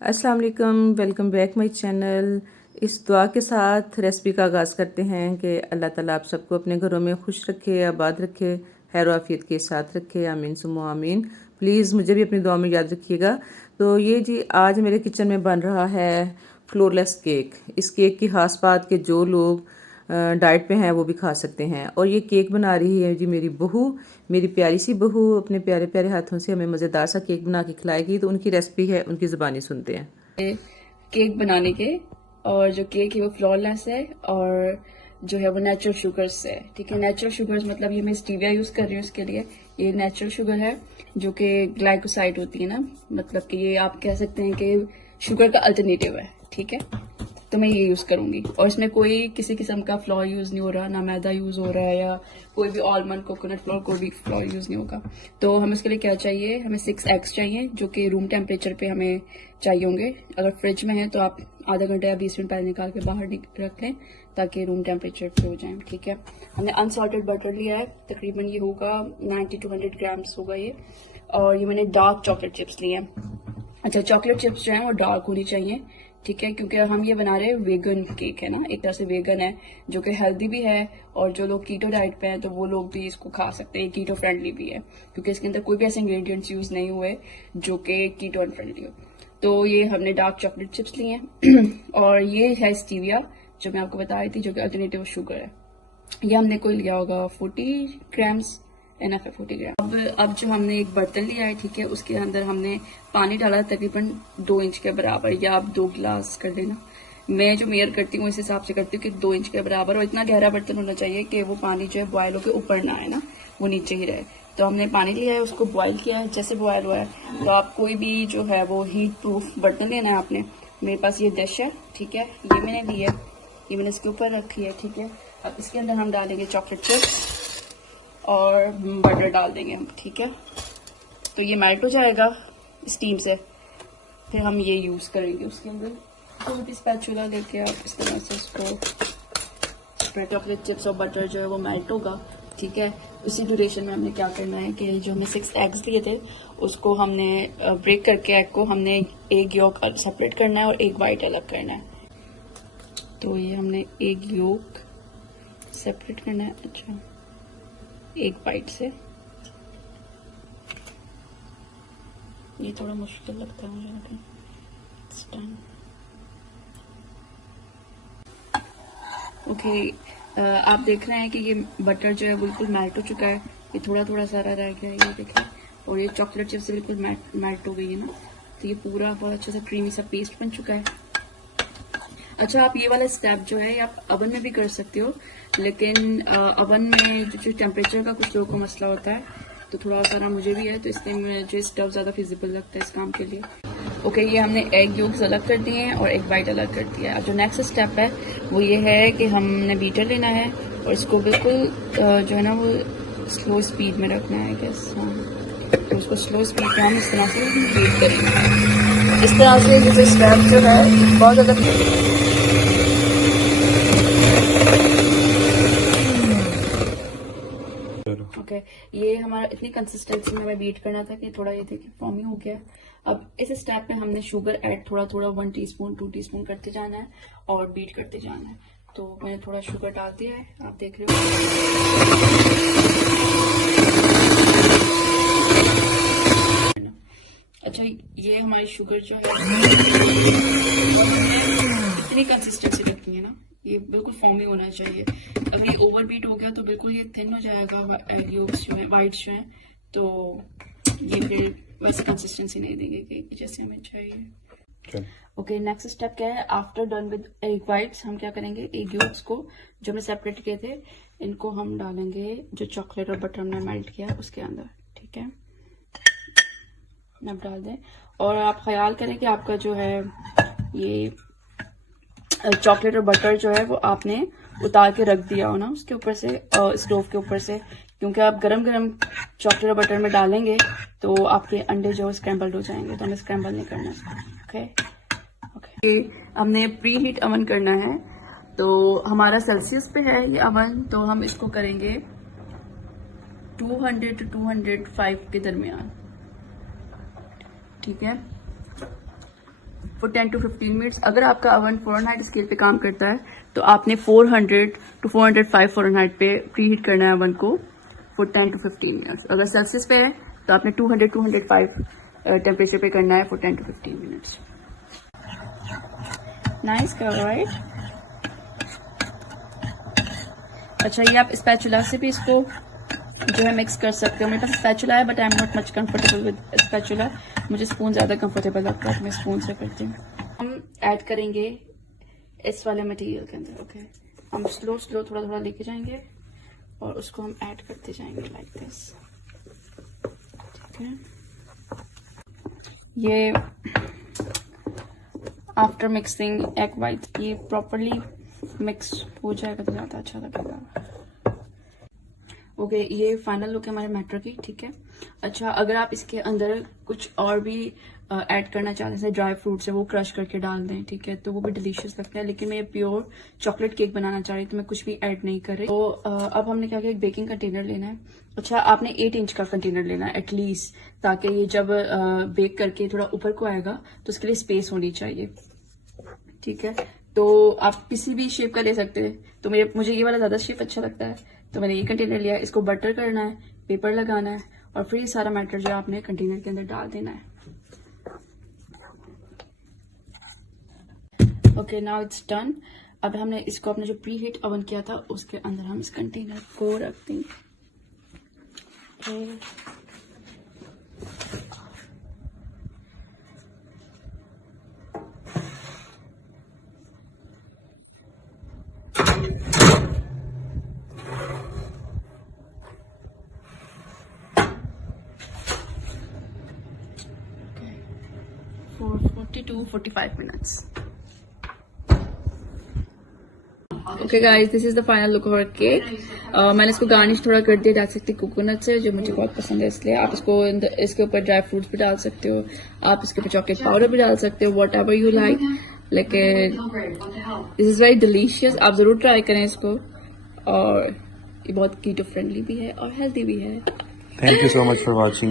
अस्सलाम वालेकुम, welcome back my channel. इस दुआ के साथ रेसिपी का आगाज़ करते हैं कि अल्लाह ताला आप सबको अपने घरों में खुश रखे, आबाद रखे, खैर आफियत के साथ रखे। आमीन सुम्मा आमीन। प्लीज़ मुझे भी अपनी दुआ में याद रखिएगा। तो ये जी आज मेरे किचन में बन रहा है फ्लोरलेस केक। इस केक की ख़ास बात कि जो लोग डाइट पे हैं वो भी खा सकते हैं। और ये केक बना रही है जी मेरी बहू, मेरी प्यारी सी बहू अपने प्यारे प्यारे हाथों से हमें मज़ेदार सा केक बना के खिलाएगी। तो उनकी रेसिपी है, उनकी ज़ुबानी सुनते हैं। केक बनाने के, और जो केक है वो फ्लोरलेस है और जो है वो नेचुरल शुगर्स है। ठीक है, नेचुरल शुगर्स मतलब ये मैं स्टीविया यूज कर रही हूँ इसके लिए। ये नेचुरल शुगर है जो कि ग्लाइकोसाइड होती है ना, मतलब कि ये आप कह सकते हैं कि शुगर का अल्टरनेटिव है। ठीक है, तो मैं ये यूज करूंगी और इसमें कोई किसी किस्म का फ्लोर यूज नहीं हो रहा, ना मैदा यूज हो रहा है या कोई भी आलमंड कोकोनट फ्लोर, कोई भी फ्लोर यूज नहीं होगा। तो हमें इसके लिए क्या चाहिए, हमें 6 एग्स चाहिए जो कि रूम टेम्परेचर पे हमें चाहिए होंगे। अगर फ्रिज में है तो आप आधा घंटा या 20 मिनट पहले निकाल के बाहर रख लें ताकि रूम टेम्परेचर पे हो जाए। ठीक है, हमने अनसॉल्टेड बटर लिया है, तकरीबन ये होगा 90 to 100 ग्राम्स होगा ये। और ये मैंने डार्क चॉकलेट चिप्स लिए हैं। अच्छा, चॉकलेट चिप्स जो है वो डार्क होनी चाहिए। ठीक है, क्योंकि हम ये बना रहे हैं वेगन केक है ना, एक तरह से वेगन है जो कि हेल्दी भी है, और जो लोग कीटो डाइट पे हैं तो वो लोग भी इसको खा सकते हैं। कीटो फ्रेंडली भी है क्योंकि इसके अंदर कोई भी ऐसे इंग्रेडिएंट्स यूज नहीं हुए जो कि कीटो अनफ्रेंडली हो। तो ये हमने डार्क चॉकलेट चिप्स लिए हैं और ये है स्टीविया जो मैं आपको बता रही थी, जो कि अल्टरनेटिव शुगर है। ये हमने कोई लिया होगा 40 ग्राम्स, एनफ है 40 ग्राम। अब जो हमने एक बर्तन लिया है, ठीक है, उसके अंदर हमने पानी डाला तकरीबन 2 इंच के बराबर, या आप 2 गिलास कर देना। मैं जो मेयर करती हूँ इस हिसाब से करती हूँ कि 2 इंच के बराबर, और इतना गहरा बर्तन होना चाहिए कि वो पानी जो है बॉयल होकर ऊपर ना आए ना, वो नीचे ही रहे। तो हमने पानी लिया है, उसको बॉयल किया है। जैसे बॉयल हुआ है तो आप कोई भी जो है वो हीट प्रूफ बर्तन लेना है आपने। मेरे पास ये डिश है, ठीक है, ये मैंने ली है, ये मैंने इसके ऊपर रखी है। ठीक है, अब इसके अंदर हम डालेंगे चॉकलेट चिप्स और बटर डाल देंगे हम। ठीक है, तो ये मेल्ट हो जाएगा स्टीम से, फिर हम ये यूज करेंगे उसके अंदर। तो भी स्पैचुला लेके आप इस तरह से इसको स्प्रेड, चॉकलेट चिप्स और बटर जो है वो मेल्ट होगा। ठीक है, उसी ड्यूरेशन में हमने क्या करना है कि जो हमने 6 एग्स लिए थे उसको हमने ब्रेक करके एग को हमने एग योक सेपरेट करना है और एग वाइट अलग करना है। तो ये हमने एग योक सेपरेट करना है। अच्छा, एक बाइट से ये थोड़ा मुश्किल लगता है मुझे इस टाइम। ओके, आप देख रहे हैं कि ये बटर जो है बिल्कुल मेल्ट हो चुका है, ये थोड़ा थोड़ा सारा रह गया है, ये देखिए। और ये चॉकलेट चिप्स से बिल्कुल मेल्ट हो गई है ना, तो ये पूरा बहुत अच्छा सा क्रीमी सा पेस्ट बन चुका है। अच्छा, आप ये वाला स्टेप जो है आप अवन में भी कर सकते हो, लेकिन अवन में जो टेम्परेचर का कुछ लोगों को मसला होता है, तो थोड़ा सारा मुझे भी है, तो इसलिए मुझे स्टव ज़्यादा फिजिबल लगता है इस काम के लिए। ओके, ये हमने एग योक्स अलग कर दिए हैं और एग वाइट अलग कर दिया है। जो नेक्स्ट स्टेप है वो ये है कि हमने बीटर लेना है और इसको बिल्कुल जो है ना वो स्लो स्पीड में रखना है। गैस, हाँ, तो उसको स्लो स्पीड पे हम इस तरह से बीट करेंगे। इस तरह से जो स्टेप जो है बहुत ज़्यादा ओके, ये हमारा इतनी कंसिस्टेंसी में हमें बीट करना था कि थोड़ा ये देखिए फॉर्मी हो गया। अब इस स्टेप में हमने शुगर ऐड थोड़ा थोड़ा 1 टीस्पून 2 टीस्पून करते जाना है और बीट करते जाना है। तो मैंने थोड़ा शुगर डाल दिया है, आप देख रहे हो। अच्छा, ये हमारी शुगर जो है इतनी कंसिस्टेंसी रखनी है ना, ये बिल्कुल फॉर्मी होना चाहिए। अगर ये ओवर बीट हो गया तो बिल्कुल ये थिन हो जाएगा, एग योक्स जो है वाइट्स जो है, तो ये फिर वैसे कंसिस्टेंसी नहीं देंगे कि जैसे हमें चाहिए। ओके, नेक्स्ट स्टेप क्या है, after done with egg whites हम क्या करेंगे, एग योक्स को जो हमने सेपरेट किए थे इनको हम डालेंगे जो चॉकलेट और बटर हमने मेल्ट किया उसके अंदर। ठीक है, अब डाल दें और आप ख्याल करें कि आपका जो है ये चॉकलेट और बटर जो है वो आपने उतार के रख दिया हो ना उसके ऊपर से, स्टोव के ऊपर से, क्योंकि आप गरम गरम चॉकलेट और बटर में डालेंगे तो आपके अंडे जो स्क्रैम्बल्ड हो जाएंगे, तो हमें स्क्रैम्बल नहीं करना है। ओके, हमने प्री हीट अवन करना है, तो हमारा सेल्सियस पे है ये अवन, तो हम इसको करेंगे 200 to 205 के दरमियान। ठीक है, फॉर 10 to 15 मिनट्स। अगर आपका ओवन फ़ारेनहाइट स्केल पे काम करता है तो आपने 400 to 405 फ़ारेनहाइट पे प्री हीट करना है ओवन को फॉर 10 to 15 मिनट्स। अगर सेल्सियस पे है तो आपने 200-205 टेम्परेचर पे करना है फॉर 10 to 15 मिनट्स। नाइस कर राइट। अच्छा, ये आप स्पैचुला से भी इसको जो है मिक्स कर सकते हो। मेरे पास स्पैचुला है but I am not much comfortable with spatula, मुझे स्पून ज़्यादा कंफर्टेबल लगता है तो मैं स्पून से करती हूँ। हम ऐड करेंगे इस वाले मटेरियल के अंदर। ओके, हम स्लो स्लो थोड़ा थोड़ा लेके जाएंगे और उसको हम ऐड करते जाएंगे लाइक दिस। ठीक है, ये आफ्टर मिक्सिंग एग वाइट ये प्रॉपरली मिक्स हो जाएगा तो ज़्यादा अच्छा लगेगा। ओके, ये फाइनल लुक है हमारे मैटर की। ठीक है, अच्छा, अगर आप इसके अंदर कुछ और भी ऐड करना चाहते हैं जैसे ड्राई फ्रूट्स है वो क्रश करके डाल दें, ठीक है, तो वो भी डिलीशियस लगता है। लेकिन मैं प्योर चॉकलेट केक बनाना चाह रही तो मैं कुछ भी ऐड नहीं कर रही। तो अब हमने क्या किया, एक बेकिंग कंटेनर लेना है। अच्छा, आपने 8 इंच का कंटेनर लेना है एटलीस्ट, ताकि ये जब बेक करके थोड़ा ऊपर को आएगा तो उसके लिए स्पेस होनी चाहिए। ठीक है, तो आप किसी भी शेप का ले सकते हैं, तो मुझे ये वाला ज्यादा शेप अच्छा लगता है तो मैंने ये कंटेनर लिया है। इसको बटर करना है, पेपर लगाना है और फिर ये सारा मैटर जो आपने कंटेनर के अंदर डाल देना है। Okay, now it's done. अब हमने इसको अपने जो प्री हीट ओवन किया था उसके अंदर हम इस कंटेनर को रख देंगे। For 40 to 45 minutes. Okay guys, this is the final look of our cake. मैंने इसको गार्निश थोड़ा कर दिया जा सकती है कोकोनट से, जो मुझे बहुत पसंद है इसलिए। आप इसके ऊपर ड्राई फ्रूट्स भी डाल सकते हो, आप इसके ऊपर चॉकलेट पाउडर भी डाल सकते हो, वॉट एवर यू लाइक। लेकिन दिस इज वेरी डिलीशियस, आप जरूर ट्राई करें इसको। और ये बहुत कीटो फ्रेंडली भी है और हेल्दी भी है। Thank you so much for watching.